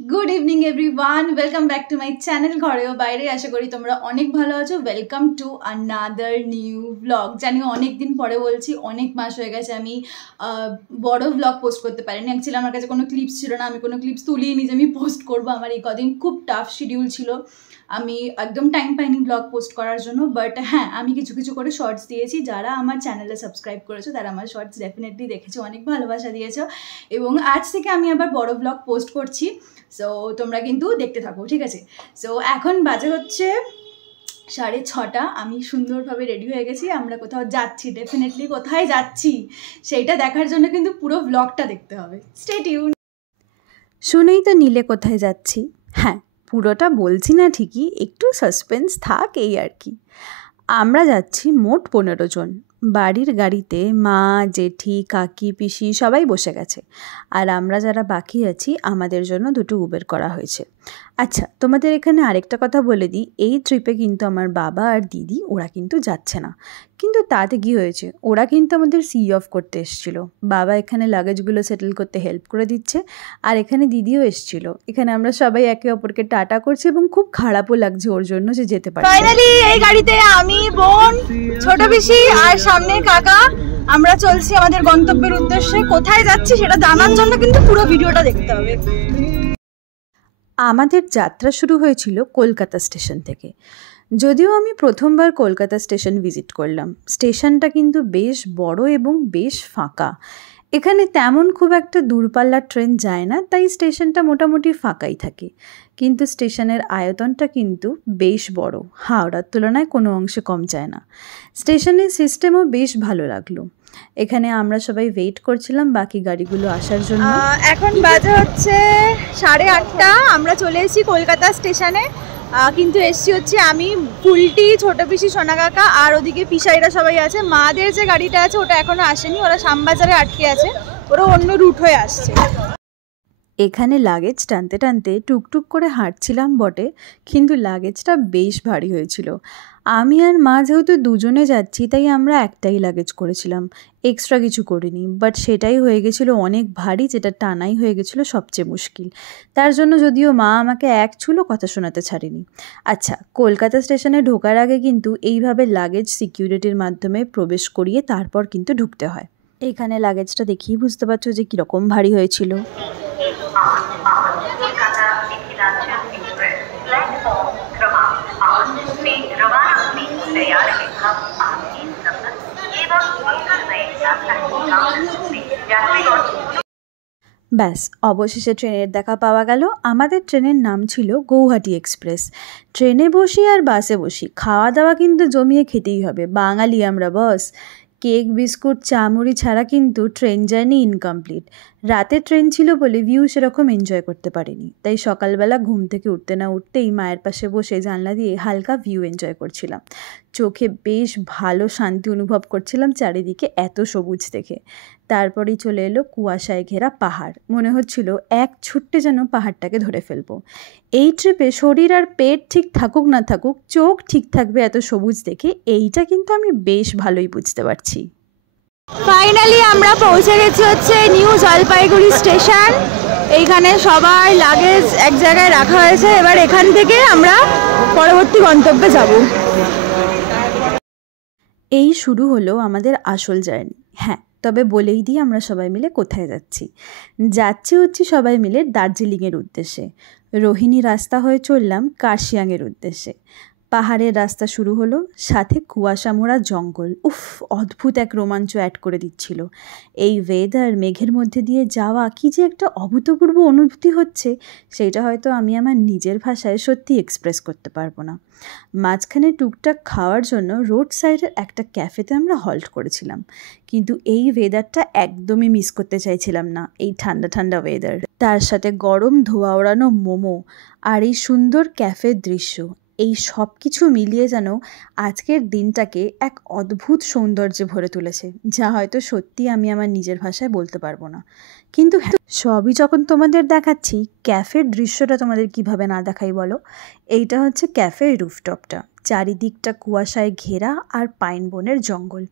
Good evening everyone, welcome back to my channel ঘরেও বাইরে। আশা করি তোমরা অনেক ভালো আছো। Welcome to another new blog. জানিও অনেক দিন পরে বলছি, অনেক মাস হয়ে গেছে আমি বড় ব্লগ পোস্ট করতে পারিনি। অ্যাকচুয়ালি আমার কাছে কোনো ক্লিপস ছিল না, আমি কোনো ক্লিপস তুলিয়ে নি যে আমি পোস্ট করবো। আমার এই কদিন খুব টাফ শিডিউল ছিল, আমি একদম টাইম পাইনি ব্লগ পোস্ট করার জন্য। বাট হ্যাঁ, আমি কিছু কিছু করে শর্টস দিয়েছি। যারা আমার চ্যানেলে সাবস্ক্রাইব করেছো তারা আমার শর্টস ডেফিনেটলি দেখেছো, অনেক ভালোবাসা দিয়েছো। এবং আজ থেকে আমি আবার বড় ব্লগ পোস্ট করছি, সো তোমরা কিন্তু দেখতে থাকো, ঠিক আছে? সো এখন বাজে হচ্ছে 6:30। আমি সুন্দরভাবে রেডি হয়ে গেছি, আমরা কোথাও যাচ্ছি। ডেফিনেটলি কোথায় যাচ্ছি সেইটা দেখার জন্য কিন্তু পুরো ব্লগটা দেখতে হবে। Stay tune. শুনেই তো নিলে কোথায় যাচ্ছি। হ্যাঁ, পুরোটা বলছি না ঠিকই, একটু সাসপেন্স থাক এই আর কি। আমরা যাচ্ছি মোট 15 জন। বাড়ির গাড়িতে মা, জেঠি, কাকি, পিসি সবাই বসে গেছে। আর আমরা যারা বাকি আছি আমাদের জন্য 2টো উবের করা হয়েছে। আচ্ছা, তোমাদের এখানে আরেকটা কথা বলে দিই, এই ট্রিপে কিন্তু আমার বাবা আর দিদি ওরা কিন্তু যাচ্ছে না। কিন্তু তাতে কী হয়েছে, ওরা কিন্তু আমাদের সি অফ করতে এসেছিল। বাবা এখানে লাগেজগুলো সেটেল করতে হেল্প করে দিচ্ছে, আর এখানে দিদিও এসেছিল। এখানে আমরা সবাই একে অপরকে টাটা করছি এবং খুব খারাপও লাগছে ওর জন্য যে যেতে পারি। ফাইনালি এই গাড়িতে আমি, বোন, ছোট পিসি আর সামনে কাকা আমরা চলছি আমাদের গন্তব্যের উদ্দেশ্যে। কোথায় যাচ্ছি সেটা জানার জন্য কিন্তু পুরো ভিডিওটা দেখতে হবে। আমাদের যাত্রা শুরু হয়েছিল কলকাতা স্টেশন থেকে। যদিও আমি প্রথমবার কলকাতা স্টেশন ভিজিট করলাম। স্টেশনটা কিন্তু বেশ বড় এবং বেশ ফাঁকা। এখানে তেমন খুব একটা দূরপাল্লার ট্রেন যায় না, তাই স্টেশনটা মোটামুটি ফাঁকাই থাকে। কিন্তু স্টেশনের আয়তনটা কিন্তু বেশ বড়, হাওড়ার তুলনায় কোনো অংশে কম যায় না। স্টেশনের সিস্টেমও বেশ ভালো লাগলো। এখানে আমরা সবাই ওয়েট করছিলাম বাকি গাড়িগুলো আসার জন্য। এখন বাজে হচ্ছে 8:30। আমরা চলে এসেছি কলকাতা স্টেশনে, কিন্তু এসছি হচ্ছে আমি, ফুলটি, ছোট পিসি, সোনা কাকা আর ওদিকে পিসাইরা সবাই আছে। মাদের যে গাড়িটা আছে ওটা এখনো আসেনি, ওরা শ্যামবাজারে আটকে আছে, ওরা অন্য রুট হয়ে আসছে। এখানে লাগেজ টানতে টানতে টুকটুক করে হাঁটছিলাম বটে, কিন্তু লাগেজটা বেশ ভারী হয়েছিল। আমি আর মা যেহেতু দুজনে যাচ্ছি তাই আমরা একটাই লাগেজ করেছিলাম, এক্সট্রা কিছু করিনি। বাট সেটাই হয়ে গেছিলো অনেক ভারী, যেটা টানাই হয়ে গেছিলো সবচেয়ে মুশকিল। তার জন্য যদিও মা আমাকে এক চুলো কথা শোনাতে ছাড়েনি। আচ্ছা, কলকাতা স্টেশনে ঢোকার আগে কিন্তু এইভাবে লাগেজ সিকিউরিটির মাধ্যমে প্রবেশ করিয়ে তারপর কিন্তু ঢুকতে হয়। এইখানে লাগেজটা দেখেই বুঝতে পারছো যে কীরকম ভারী হয়েছিল। ব্যাস, অবশেষে ট্রেনের দেখা পাওয়া গেল। আমাদের ট্রেনের নাম ছিল গৌহাটি এক্সপ্রেস। ট্রেনে বসি আর বাসে বসি, খাওয়া দাওয়া কিন্তু জমিয়ে খেতেই হবে, বাঙালি আমরা বস। কেক, বিস্কুট, চা মুড়ি ছাড়া কিন্তু ট্রেন জার্নি ইনকমপ্লিট। রাতের ট্রেন ছিল বলে ভিউ সেরকম এনজয় করতে পারিনি, তাই সকালবেলা ঘুম থেকে উঠতে না উঠতেই মায়ের পাশে বসে জানলা দিয়ে হালকা ভিউ এনজয় করছিলাম। চোখে বেশ ভালো শান্তি অনুভব করছিলাম চারিদিকে এত সবুজ দেখে। তারপরেই চলে এলো কুয়াশায় ঘেরা পাহাড়। মনে হচ্ছিল এক ছুট্টে যেন পাহাড়টাকে ধরে ফেলবো। এই ট্রিপে শরীর আর পেট ঠিক থাকুক না থাকুক, চোখ ঠিক থাকবে এত সবুজ দেখে, এইটা কিন্তু আমি বেশ ভালোই বুঝতে পারছি। ফাইনালি আমরা পৌঁছে গেছি হচ্ছে নিউ জলপাইগুড়ি স্টেশন। এইখানে সবার লাগেজ এক জায়গায় রাখা হয়েছে। এবার এখান থেকে আমরা পরবর্তী গন্তব্যে যাব। এই শুরু হলো আমাদের আসল জার্নি। হ্যাঁ, তবে বলেই দিই আমরা সবাই মিলে কোথায় যাচ্ছি। যাচ্ছি সবাই মিলে দার্জিলিংয়ের উদ্দেশ্যে। রোহিণী রাস্তা হয়ে চললাম কার্শিয়াংয়ের উদ্দেশ্যে। পাহাড়ের রাস্তা শুরু হলো, সাথে কুয়াশা মোড়া জঙ্গল। উফ, অদ্ভুত এক রোমাঞ্চ অ্যাড করে দিচ্ছিল। এই ওয়েদার, মেঘের মধ্যে দিয়ে যাওয়া, কি যে একটা অভূতপূর্ব অনুভূতি হচ্ছে, সেটা হয়তো আমি আমার নিজের ভাষায় সত্যি এক্সপ্রেস করতে পারবো না। মাঝখানে টুকটাক খাওয়ার জন্য রোড সাইডের একটা ক্যাফেতে আমরা হল্ট করেছিলাম, কিন্তু এই ওয়েদারটা একদমই মিস করতে চাইছিলাম না। এই ঠান্ডা ঠান্ডা ওয়েদার, তার সাথে গরম ধোয়া ওড়ানো মোমো আর এই সুন্দর ক্যাফের দৃশ্য, এই সব কিছু মিলিয়ে যেন আজকের দিনটাকে এক অদ্ভুত সৌন্দর্যে ভরে তুলেছে, যা হয়তো সত্যি আমি আমার নিজের ভাষায় বলতে পারবো না। কিন্তু সবই যখন তোমাদের দেখাচ্ছি, ক্যাফের দৃশ্যটা তোমাদের কিভাবে না দেখাই বলো। এইটা হচ্ছে ক্যাফের রুফটপটা, চারিদিকটা কুয়াশায় ঘেরা আর পাইন বনের জঙ্গল,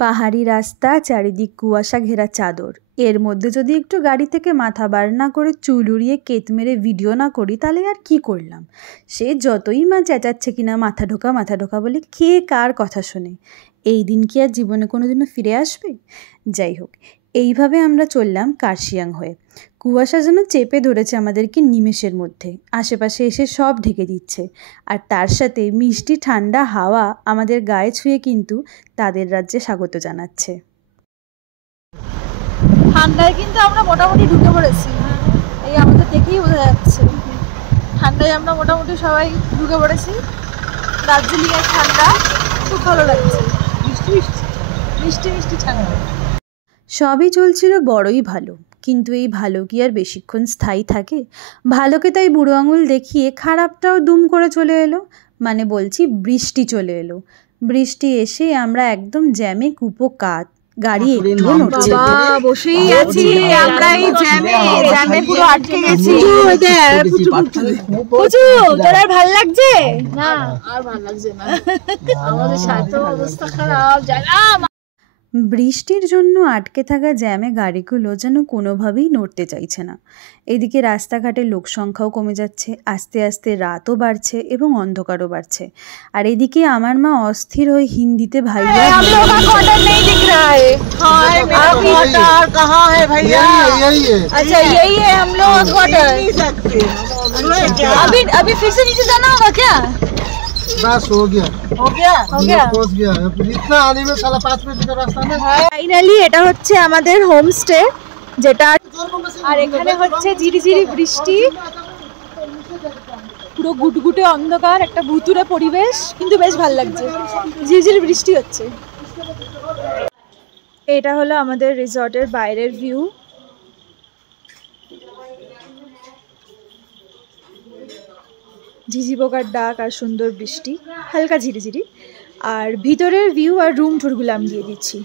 পাহাড়ি রাস্তা, চারিদিক কুয়াশা ঘেরা চাদর। এর মধ্যে যদি একটু গাড়ি থেকে মাথা বার না করে চুল উড়িয়ে কেত মেরে ভিডিও না করি তাহলে আর কি করলাম। সে যতই মা চেঁচাচ্ছে কিনা মাথা ঢোকা বলে, কে কার কথা শোনে? এই দিন কি আর জীবনে কোনো দিনও ফিরে আসবে? যাই হোক, এইভাবে আমরা চললাম কার্শিয়াং হয়ে। কুয়াশা যেন চেপে ধরেছে আমাদেরকে নিমেষের মধ্যে, আশেপাশে এসে সব ঢেকে দিচ্ছে, আর তার সাথে মিষ্টি ঠান্ডা হাওয়া আমাদের গায়ে ছুঁয়ে কিন্তু তাদের রাজ্যে স্বাগত জানাচ্ছে। ঠান্ডায় কিন্তু আমরা মোটামুটি ঢুকে পড়েছি, এই আমাদের দেখেই বোঝা যাচ্ছে ঠান্ডায় আমরা মোটামুটি সবাই ঢুকে পড়েছি। দার্জিলিংয়ের ঠান্ডা খুব ভালো লাগছে, মিষ্টি মিষ্টি ঠান্ডা। সবই চলছিল বড়ই ভালো, কিন্তু এই ভালো কি আর বেশিক্ষণ স্থায়ী থাকে? ভালোকে তাই বুড়ো আঙুল দেখিয়ে খারাপটাও দুম করে চলে এলো, মানে বলছি বৃষ্টি চলে এলো। বৃষ্টি এসে আমরা একদম জ্যামে কুপোকাত, গাড়ি একটুও নড়ছে না। বসেই আছি আমরা এই জ্যামে পুরো আটকে গেছি। তোর আর ভাল লাগছে না? আর ভাল লাগছে না, আমাদের সাথে অবস্থা খারাপ জানা। বৃষ্টির জন্য আটকে থাকা জ্যামে গাড়িগুলো যেন কোনোভাবেই নড়তে চাইছে না। এদিকে রাস্তাঘাটে লোক সংখ্যাও কমে যাচ্ছে, আস্তে আস্তে রাতও বাড়ছে এবং অন্ধকারও বাড়ছে। আর এদিকে আমার মা অস্থির হয়ে হিন্দিতে ভাইয়া बस हो गया पहुंच गया इतना आने में साला 5 मिनट का रास्ता में। ফাইনালি এটা হচ্ছে আমাদের হোমস্টে, যেটা আর এখানে হচ্ছে ঝিরিঝিরি বৃষ্টি, পুরো গুটগুটে অন্ধকার, একটা ভুতুরে পরিবেশ, কিন্তু বেশ ভালো লাগছে, ঝিরিঝিরি বৃষ্টি হচ্ছে। এটা হলো আমাদের রিসর্টের বাইরের ভিউ। ঝিঝি পোকার ডাক আর সুন্দর বৃষ্টি, হালকা ঝিরিঝিরি। আর ভিতরের ভিউ আর রুম টুরগুলো আমি দিয়ে দিচ্ছি।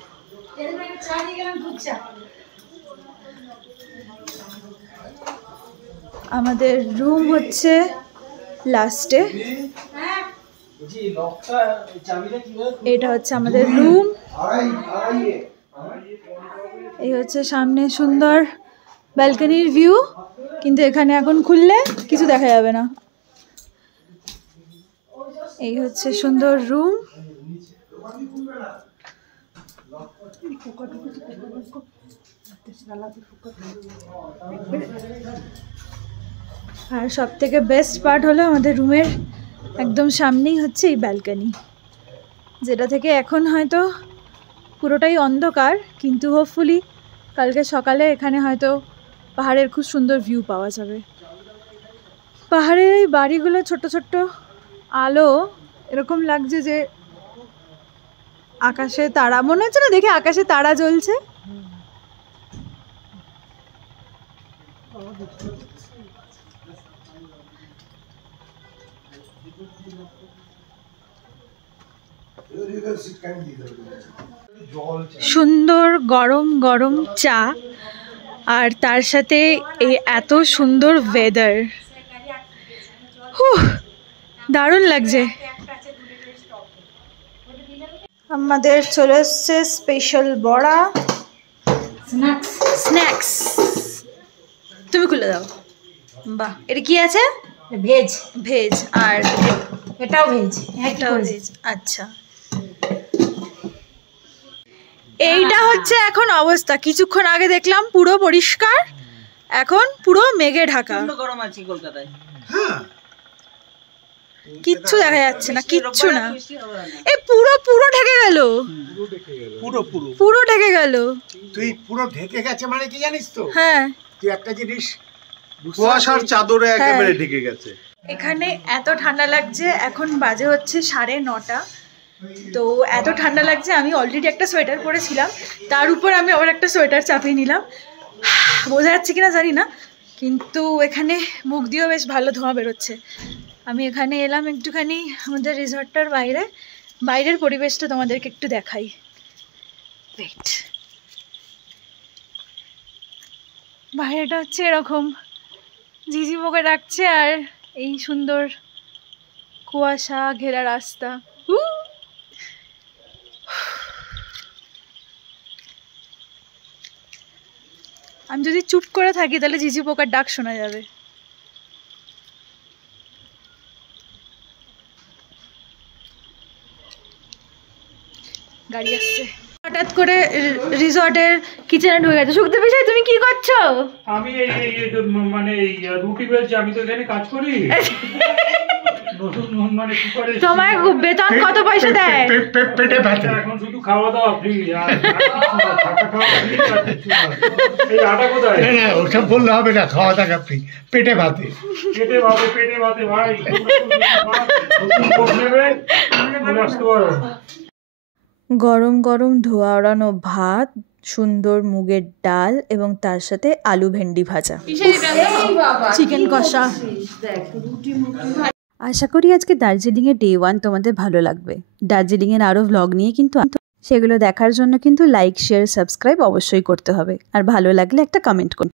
আমাদের রুম হচ্ছে লাস্টে, এটা হচ্ছে আমাদের রুম। এই হচ্ছে সামনে সুন্দর ব্যালকনির ভিউ, কিন্তু এখানে এখন খুললে কিছু দেখা যাবে না। এই হচ্ছে সুন্দর রুম। আর সব থেকে বেস্ট পার্ট হলো আমাদের রুমের একদম সামনেই হচ্ছে এই ব্যালকনি, যেটা থেকে এখন হয়তো পুরোটাই অন্ধকার, কিন্তু হোপফুলি কালকে সকালে এখানে হয়তো পাহাড়ের খুব সুন্দর ভিউ পাওয়া যাবে। পাহাড়ের এই বাড়িগুলো ছোট ছোট্ট আলো, এরকম লাগছে যে আকাশে তারা, মনে হচ্ছে না দেখে আকাশে তারা জ্বলছে। সুন্দর গরম গরম চা, আর তার সাথে এই এত সুন্দর ওয়েদার, দারুণ লাগছে। আমাদের চলে এসছে স্পেশাল বড়া, স্ন্যাক্স। তুমি খুলে দাও। বাহ, এটা কি আছে? ভেজ। ভেজ, আর এটাও ভেজ। এটাও ভেজ, আচ্ছা। এইটা হচ্ছে এখন অবস্থা, কিছুক্ষণ আগে দেখলাম পুরো পরিষ্কার, এখন পুরো মেঘে ঢাকা। গরম আছে কলকাতায়, কিচ্ছু দেখা যাচ্ছে না, কিচ্ছু না। এই পুরো পুরো ঢেকে গেল, পুরো ঢেকে গেল। তুই পুরো ঢেকে গেছে মানে কি জানিস তো? হ্যাঁ, তুই একটা জিনিস, কুয়াশার চাদরে একেবারে ঢেকে গেছে। এখানে এত ঠান্ডা লাগছে, এখন বাজে হচ্ছে 9:30। তো এত ঠান্ডা লাগছে, আমি অলরেডি একটা সোয়েটার পরেছিলাম, তার উপর আমি আবার একটা সোয়েটার চাপিয়ে নিলাম। বোঝা যাচ্ছে কিনা জানি না, কিন্তু এখানে মুখ দিয়েও বেশ ভালো ধোঁয়া বেরোচ্ছে। আমি এখানে এলাম একটুখানি আমাদের রিসর্টটার বাইরে, বাইরের পরিবেশটা তোমাদেরকে একটু দেখাই। ওয়েট, বাইরেটা হচ্ছে এরকম, ঝিঝি পোকা ডাকছে আর এই সুন্দর কুয়াশা ঘেরা রাস্তা। আমি যদি চুপ করে থাকি তাহলে ঝিঝি পোকার ডাক শোনা যাবে। গাড়ি আসছে। হঠাৎ করে রিসর্টের কিচেনে ঢুকে গেছে। সুখদেব ভাই তুমি কি করছো? আমি মানে রুটি বেলছি, আমি তো এখানে কাজ করি। মানে কি করে তোমার বেতন কত পয়সা দেয়? পেটে ব্যথা। এখন শুধু খাওয়া দাওয়া ফ্রি, আর থাকা খাওয়া ফ্রি, আর কিছু না। এই আটা কোথায়? না না ওসব বললে হবে না, খাওয়া দাওয়া ফ্রি, পেটে ভাতে। পেটে ভাতে ভাই। আসতে পারো। গরম গরম ধোয়া ওড়ানো ভাত, সুন্দর মুগের ডাল এবং তার সাথে আলু ভেন্ডি ভাজা, চিকেন কষা। আশা করি আজকে দার্জিলিংয়ের ডে 1 তোমাদের ভালো লাগবে। দার্জিলিংয়ের আরও ভ্লগ নিয়ে কিন্তু সেগুলো দেখার জন্য কিন্তু লাইক শেয়ার সাবস্ক্রাইব অবশ্যই করতে হবে, আর ভালো লাগলে একটা কমেন্ট করুন।